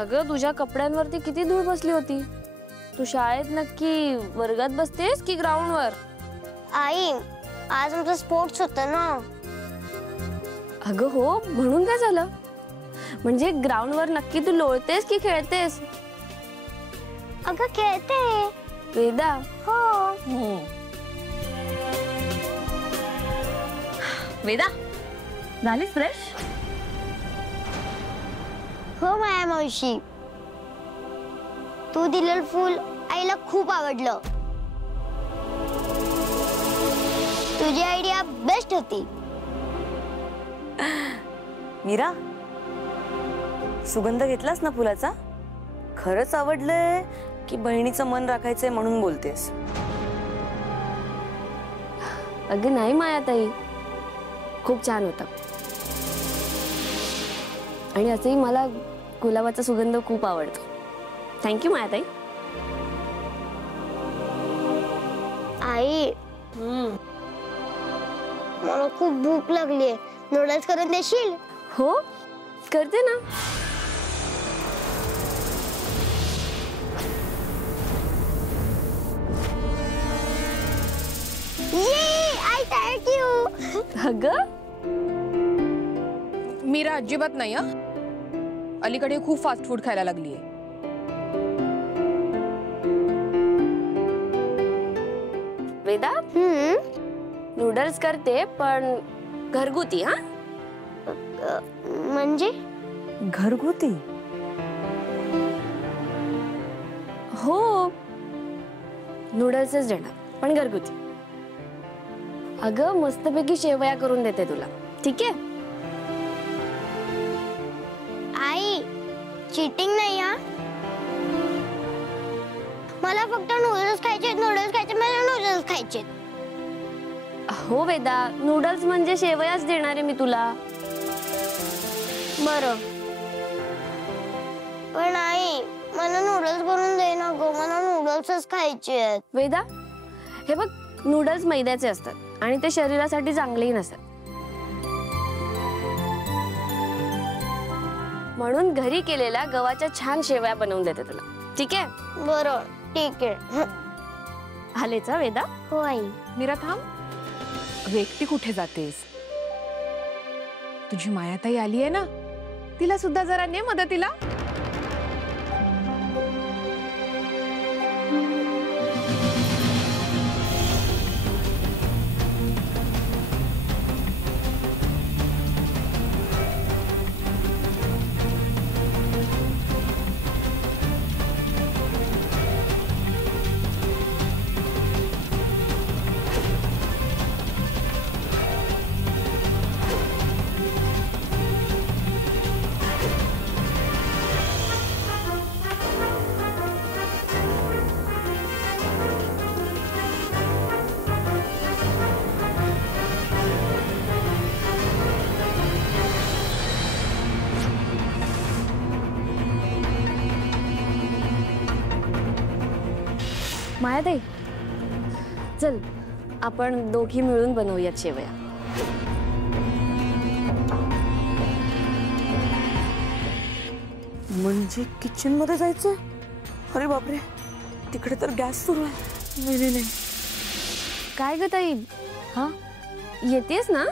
अगं तुझ्या कपड्यांवरती किती धूळ बसली होती. तू शाळेत नक्की वर्गात बसतेस की ग्राउंडवर? आई, आज आमचा स्पोर्ट्स होता ना. अगं हो, म्हणून काय झालं? म्हणजे ग्राउंडवर नक्की तू लोळतेस की खेळतेस? अगं खेळते. वेदा, हो. वेदा, झालीस फ्रेश? हो माया मावशी, तू दिलेलं फूल आईला खूप आवडलं. तुझी आयडिया बेस्ट होती. मीरा, सुगंध घेतलास ना फुलाचा? खरंच आवडलंय की बहिणीचं मन राखायचंय म्हणून बोलतेस? अगं नाही मायाताई, खूप छान होता. आणि असंही मला गुलाबाचा सुगंध खूप आवडतो. थँक्यू मायाताई. आई, मला खूप भूक लागली. नूडल्स करून देशील? हो, करते ना. आई थँक्यू. अगं मीरा अजिबात नाही हा. अलीकडे खूप फास्ट फूड खायला लागलीये. वेदा, नूडल्स करते पण घरगुती. हा म्हणजे घरगुती? हो, नूडल्सच देणार पण घरगुती. अगं मस्तपैकी शेवया करून देते तुला, ठीक आहे? आई, चीटिंग नाही हा. मला फक्त नूडल्स खायचे, नूडल्स खायचे, मला नूडल्स खायचे. हो वेदा, नूडल्स म्हणजे शेवयाच देणार आहे मी तुला. बरं, पण आई मला नूडल्स करून दे ना गं. मला नूडल्सच खायचे आहेत. वेदा, हे बघ, नूडल्स मैद्याचे असतात आणि ते शरीरासाठी चांगलेही नसतात. म्हणून घरी केलेल्या गव्हाच्या छान शेवया बनवून देते तुला, ठीक आहे? बरं, ठीक आहे. आलेचा वेदा? हो आई. मीरा थांब. अगं एकटी कुठे जातेस? तुझी मायाताई आली आहे ना, तिला सुद्धा जरा ने मदतीला. मायाताई, चल आपण दोघी मिळून बनवूयात शेवया. म्हणजे किचन मध्ये जायचं? अरे बापरे, तिकडे तर गॅस सुरू आहे. नाही नाही नाही. काय ग ताई, हा येतेस ना?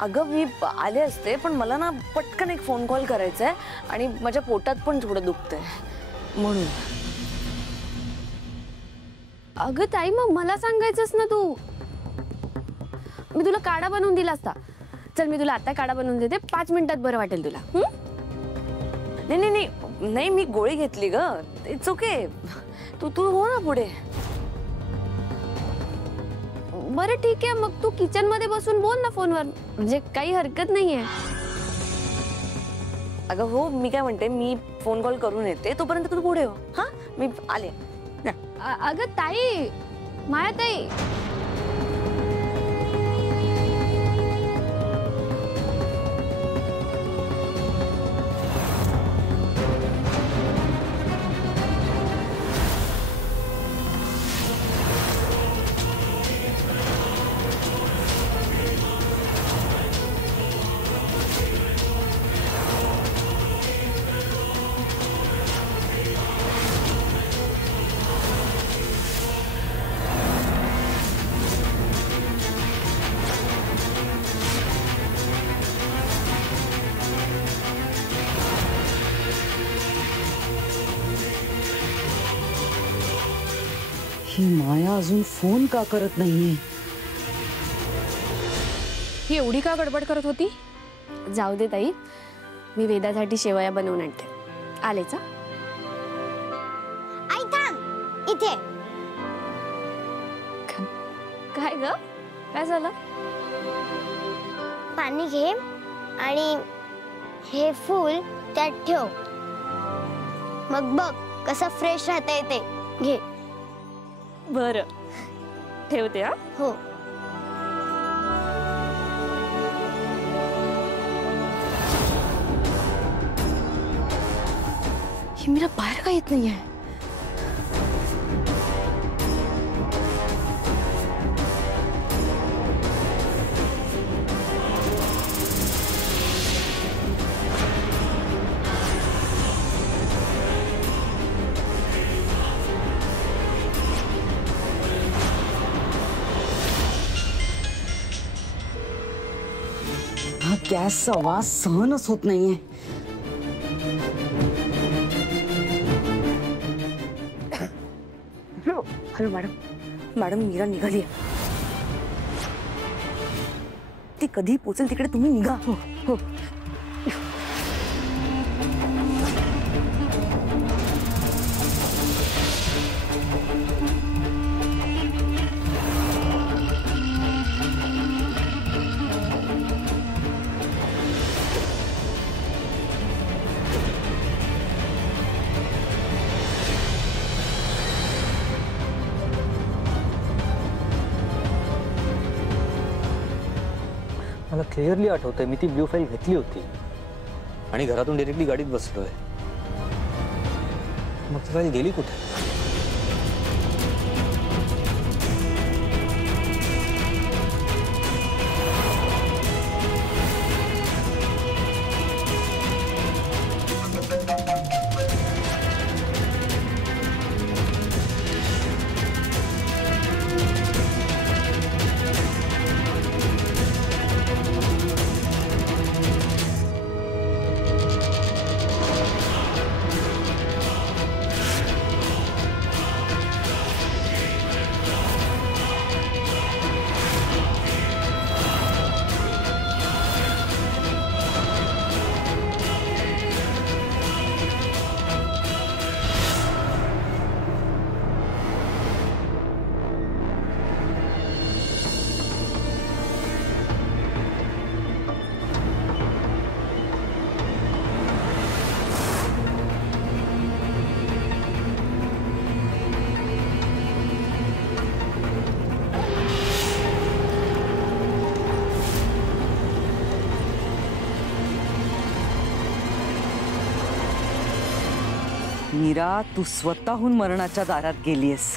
अगं मी आले असते, पण मला ना पटकन एक फोन कॉल करायचा आहे आणि माझ्या पोटात पण थोडं दुखतंय म्हणून. अगं ताई, मग मला सांगायचंस ना तू. मी तुला काढा बनवून दिला असता. चल मी तुला आता काढा बनवून देते, 5 मिनिटात बरं वाटेल तुला. नाही नाही नाही नाही, मी गोळी घेतली ग. It's okay. तू हो ना पुढे. बरं ठीक आहे, मग तू किचन मध्ये बसून बोल ना फोनवर, म्हणजे काही हरकत नाहीये. अगं हो, मी काय म्हणते, मी फोन कॉल करून येते, तोपर्यंत तू पुढे हो. हा, मी आले. अगं ताई, मायाताई. ही माया अजून फोन का करत नाहीये? ही एवढी का गडबड करत होती? जाऊ दे ताई, मी वेदासाठी शेवया बनवून आणते. आलेच हा? आई थांब इथे. काय ग, काय झालं? पाणी घे आणि हे फूल त्यात ठेव. मग बघ कसं फ्रेश राहता येते. घे. बरं, ठेवते हा. हो. ही मीरा बाहेर का येत नाहीये? हा गॅसचा वास सहनच होत नाहीये. Hello madam. मॅडम मीरा निघाली. ती कधी पोचेल तिकडे तुम्ही निघा. हो हो. मला क्लिअरली आठवतंय मी ती ब्ल्यू फाईल घेतली होती आणि घरातून डायरेक्टली गाडीत बसलोय. मग ती फाईल गेली कुठे? मीरा, तू स्वतःहून मरणाच्या दारात गेलीयस.